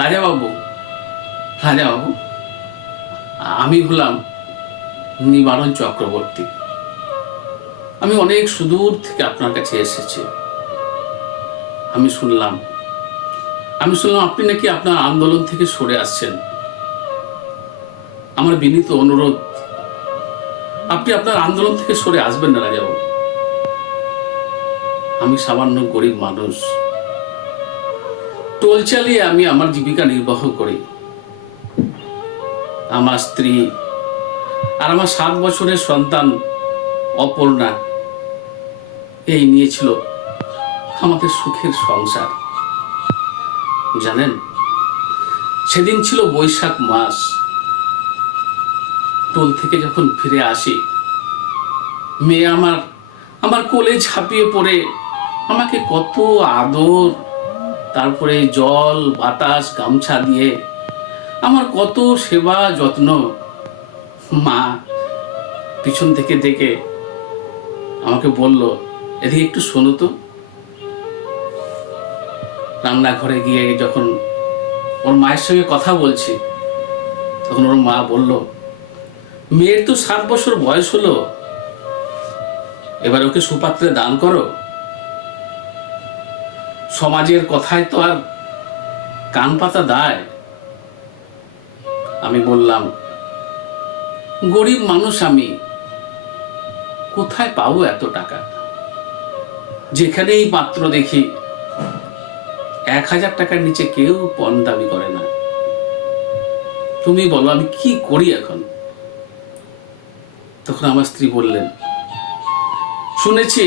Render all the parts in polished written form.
রাজাবাবু, রাজাবাবু, আমি হলাম নিবারণ চক্রবর্তী। আমি অনেক সুদূর থেকে আপনার কাছে এসেছি। আমি শুনলাম আপনি নাকি আপনার আন্দোলন থেকে সরে আসছেন। আমার বিনীত অনুরোধ, আপনি আপনার আন্দোলন থেকে সরে আসবেন না রাজাবাবু। আমি সামান্য গরিব মানুষ, টোল চালিয়ে আমি আমার জীবিকা নির্বাহ করি। আমার স্ত্রী আর আমার 7 বছরের সন্তান অপর্ণা, এই নিয়েছিল আমাদের সুখের সংসার। জানেন, সেদিন ছিল বৈশাখ মাস। টোল থেকে যখন ফিরে আসি, মেয়ে আমার কোলে ঝাঁপিয়ে পড়ে আমাকে কত আদর, তারপরে জল বাতাস গামছা দিয়ে আমার কত সেবা যত্ন। মা পিছন থেকে দেখে আমাকে বলল, এদিকে একটু শোনো তো। রান্নাঘরে গিয়ে যখন ওর মায়ের সঙ্গে কথা বলছি, তখন ওর মা বলল, মেয়ের তো 7 বছর বয়স হলো, এবার ওকে সুপাত্রে দান করো। সমাজের কথায় তো আর কান পাতা দায়। আমি বললাম, গরিব মানুষ আমি, কোথায় পাবো এত টাকা? যেখানেই পাত্র দেখি 1000 টাকার নিচে কেউ পণ দাবি করে না। তুমি বলো আমি কি করি এখন? তখন আমার স্ত্রী বললেন, শুনেছি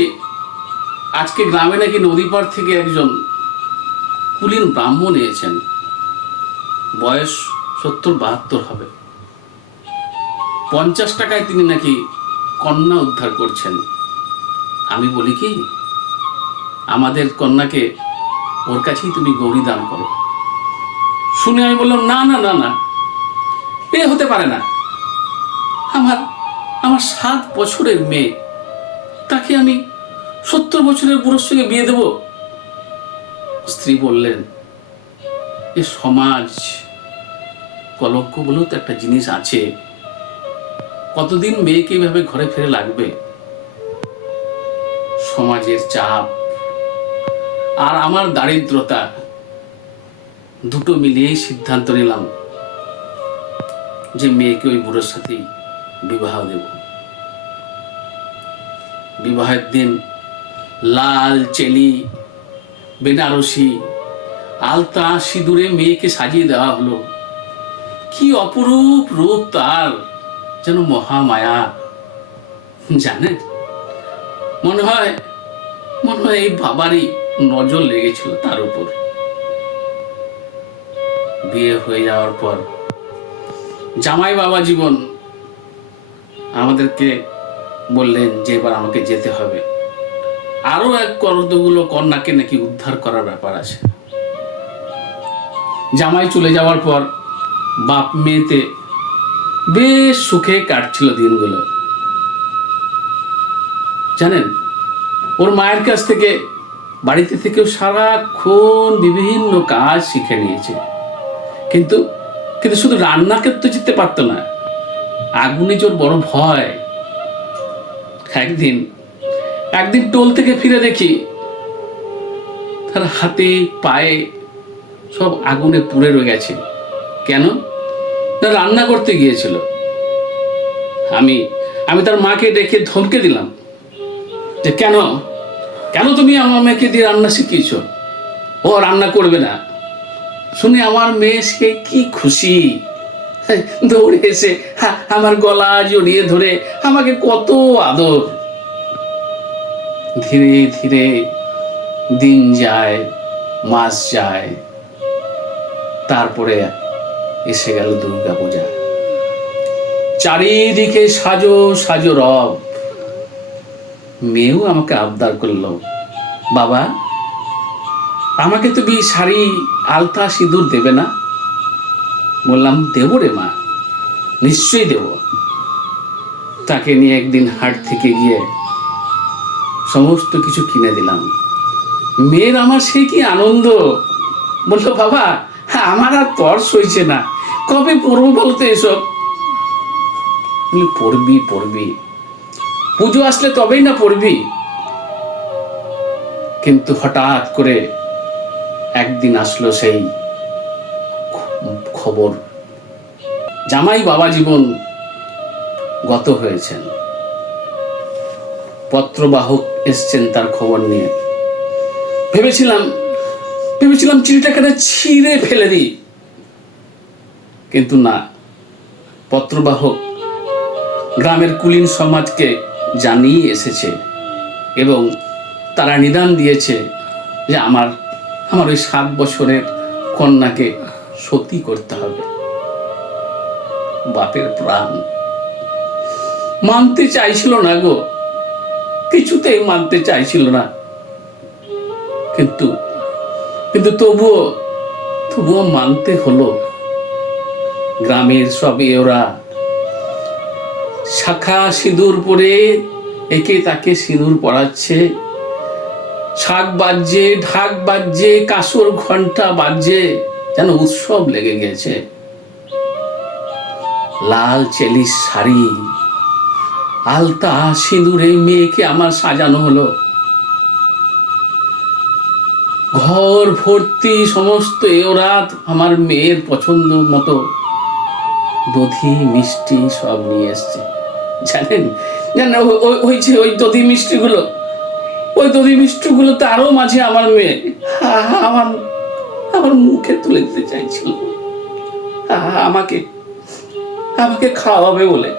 আজকে গ্রামে নাকি নদী পার থেকে একজন কুলীন ব্রাহ্মণ এসেছেন, বয়স 70-72 হবে। 50 টাকায় তিনি নাকি কন্যা উদ্ধার করছেন। আমি বলি কি, আমাদের কন্যাকে ওর কাছেই তুমি গৌরী দান করো। শুনে আমি বললাম, না না না না, এ হতে পারে না। আমার 7 বছরের মেয়ে, তাকে আমি 70 বছরের বুড়োর সঙ্গে বিয়ে দেব? স্ত্রী বললেন, এ সমাজ, কলঙ্ক বলেও তো একটা জিনিস আছে। কতদিন মেয়েকে এইভাবে ঘরে ফিরে লাগবে? সমাজের চাপ আর আমার দারিদ্রতা দুটো মিলিয়েই সিদ্ধান্ত নিলাম যে মেয়েকে ওই বুড়োর সাথেই বিবাহ দেব। বিবাহের দিন লাল চেলি, বেনারসি, আলতা, সিঁদুরে মেয়েকে সাজিয়ে দেওয়া হলো। কি অপরূপ রূপ তার, যেন মহামায়া। জানেন, মনে হয় এই বাবারই নজর লেগেছিল তার উপর। বিয়ে হয়ে যাওয়ার পর জামাই বাবা জীবন আমাদেরকে বললেন যে এবার আমাকে যেতে হবে। আরো কতগুলো কন্যাকে নাকি উদ্ধার করার ব্যাপার আছে। জামাই চলে যাওয়ার পর বাপ মেয়েতে বেশ সুখে কাটছিল দিনগুলো। জানেন, ওর মায়ের কাছ থেকে, বাড়িতে থেকেও সারাক্ষণ বিভিন্ন কাজ শিখে নিয়েছে। কিন্তু শুধু রান্না করতে যেতে পারতো না, আগুনে জোর বড় ভয়। একদিন টোল থেকে ফিরে দেখি তার হাতে পায়ে সব আগুনে পুড়ে রয়ে গেছে। কেন? না, রান্না করতে গিয়েছিল। আমি তার মাকে ডেকে ধমকে দিলাম যে কেন তুমি আমার মেয়েকে দিয়ে রান্না শিখিয়েছ? ও রান্না করবে না। শুনে আমার মেয়ে সে কি খুশি, দৌড়ে এসে আমার গলা জড়িয়ে ধরে আমাকে কত আদর। ধীরে ধীরে দিন যায়, মাস যায়, তারপরে এসে গেল দুর্গা পূজা। চারিদিকে সাজো সাজো রব। মেয়েও আমাকে আবদার করলো, বাবা আমাকে তুমি শাড়ি, আলতা, সিঁদুর দেবে না? বললাম, দেব রে মা, নিশ্চয়ই দেব। তাকে নিয়ে একদিন হাট থেকে গিয়ে সমস্ত কিছু কিনে দিলাম। মেয়ের আমার সে কি আনন্দ। বললো, বাবা আমার আর তর সইছে না, কবে পড়বো বলতে এসব? পড়বি পড়বি, পুজো আসলে তবেই না পড়বি। কিন্তু হঠাৎ করে একদিন আসলো সেই খবর, জামাই বাবা জীবন গত হয়েছেন। পত্রবাহক এসছেন তার খবর নিয়ে। ভেবেছিলাম চিঠিটাকে ছিঁড়ে ফেলে দিই, কিন্তু না, পত্রবাহক গ্রামের কুলীন সমাজকে জানিয়ে এসেছে এবং তারা নিদান দিয়েছে যে আমার ওই 7 বছরের কন্যাকে সতী করতে হবে। বাপের প্রাণ মানতে চাইছিল না গো, কিছুতেই মানতে চাইছিল না, কিন্তু তবুও মানতে হলো। গ্রামের সব ওরা শাখা সিঁদুর পরে একে তাকে সিঁদুর পরাচ্ছে, শাক বাজছে, ঢাক বাজছে, কাসর ঘন্টা বাজছে, যেন উৎসব লেগে গেছে। লাল চেলিস শাড়ি, আলতা সিঁদুরে মেয়েকে আমার সাজানো হলো। ঘর ভর্তি সমস্ত ওরা আমার মেয়ের পছন্দ মতো দধি মিষ্টি সব নিয়ে এসছে। জানেন ওই দধি মিষ্টিগুলো তারও মাঝে আমার মেয়ে আমার মুখে তুলে দিতে চাইছিল, আমাকে খাওয়াবে বলে।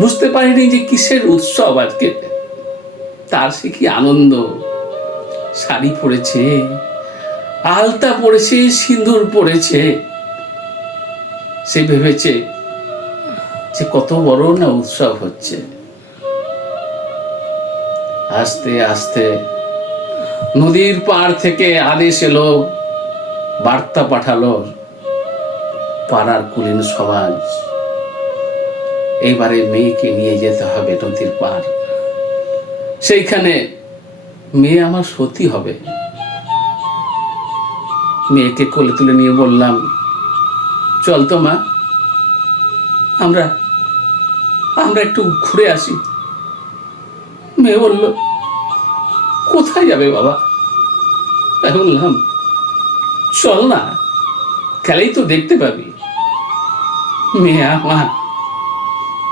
বুঝতে পারেনি যে কিসের উৎসব আজকে। তার সে কি আনন্দ, শাড়ি পরেছে, আলতা পরেছে, সিঁদুর পরেছে। সে ভেবেছে যে কত বড় না উৎসব হচ্ছে। আস্তে আস্তে নদীর পাড় থেকে আদেশ এলো, বার্তা পাঠালো পাড়ার কুলীন সমাজ, এইবারে মেয়েকে নিয়ে যেতে হবে নদীর পাড়। সেইখানে মেয়ে আমার সতী হবে। মেয়েকে কোলে তুলে নিয়ে বললাম, চল তো মা, আমরা একটু ঘুরে আসি। মেয়ে বলল, কোথায় যাবে বাবা? তাই বললাম, চল না, খেলেই তো দেখতে পাবি। মেয়ে আমার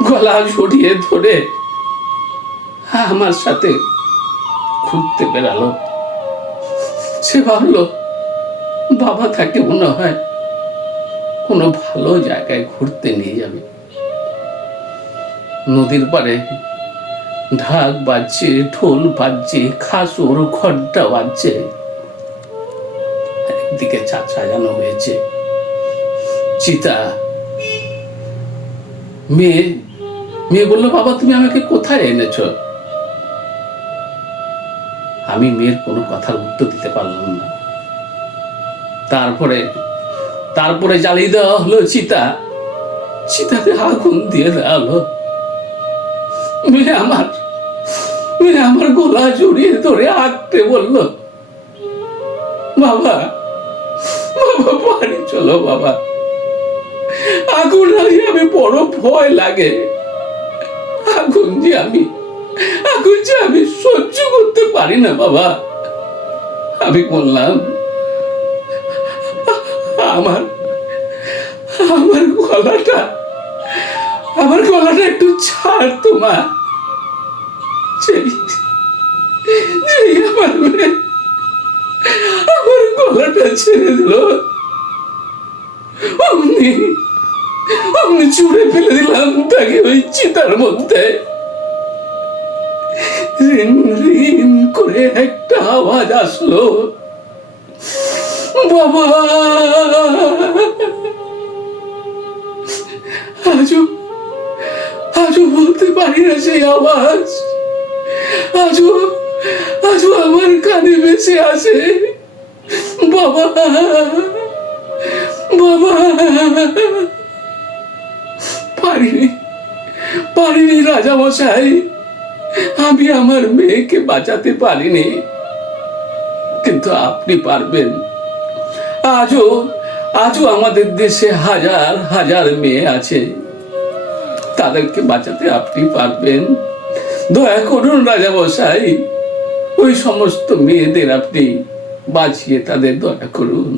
গলা জড়িয়ে ধরে আমার সাথে ঘুরতে বেরালো। সে ভাবলো বাবা তাকে মনে হয় কোনো ভালো জায়গায় ঘুরতে নিয়ে যাবে। নদীর পাড়ে ঢাক বাজছে, ঢোল বাজছে, খাসর ঘন্টা বাজছে, একদিকে সাজানো হয়েছে চিতা। মেয়ে বললো, বাবা তুমি আমাকে কোথায় এনেছো? আমি মেয়ের কোনো কথার উত্তর দিতে পারলাম না। তারপরে জ্বালিয়ে দেওয়া হলো চিতাতে আগুন দিয়ে দেওয়া হলো। মেয়ে আমার গলা জড়িয়ে ধরে আঁকতে বলল, বাবা বাড়ি চলো বাবা, আগুন লাগিয়ে আমি বড় ভয় লাগে, আগুন যে আমি সহ্য করতে পারি না বাবা। আমি বললাম, আমার গলাটা একটু ছাড় তোমা। আমার গলাটা ছেড়ে দিল, অমনি ছুঁড়ে ফেলে দিলাম তাকে ওই চিতার মধ্যে। রিন রিন করে একটা আওয়াজ আসলো, বাবা। আজও বলতে পারি না সেই আওয়াজ, আজও আমার কানে ভেসে আসে, বাবা বাবা। পারিনি রাজামশাই, আমি আমার মেয়েকে বাঁচাতে পারিনি, কিন্তু আপনি পারবেন। আজও আজও আমাদের দেশে হাজার হাজার মেয়ে আছে, তাদেরকে বাঁচাতে আপনি পারবেন। দয়া করুন রাজামশাই, ওই সমস্ত মেয়েদের আপনি বাঁচিয়ে তাদের দয়া করুন।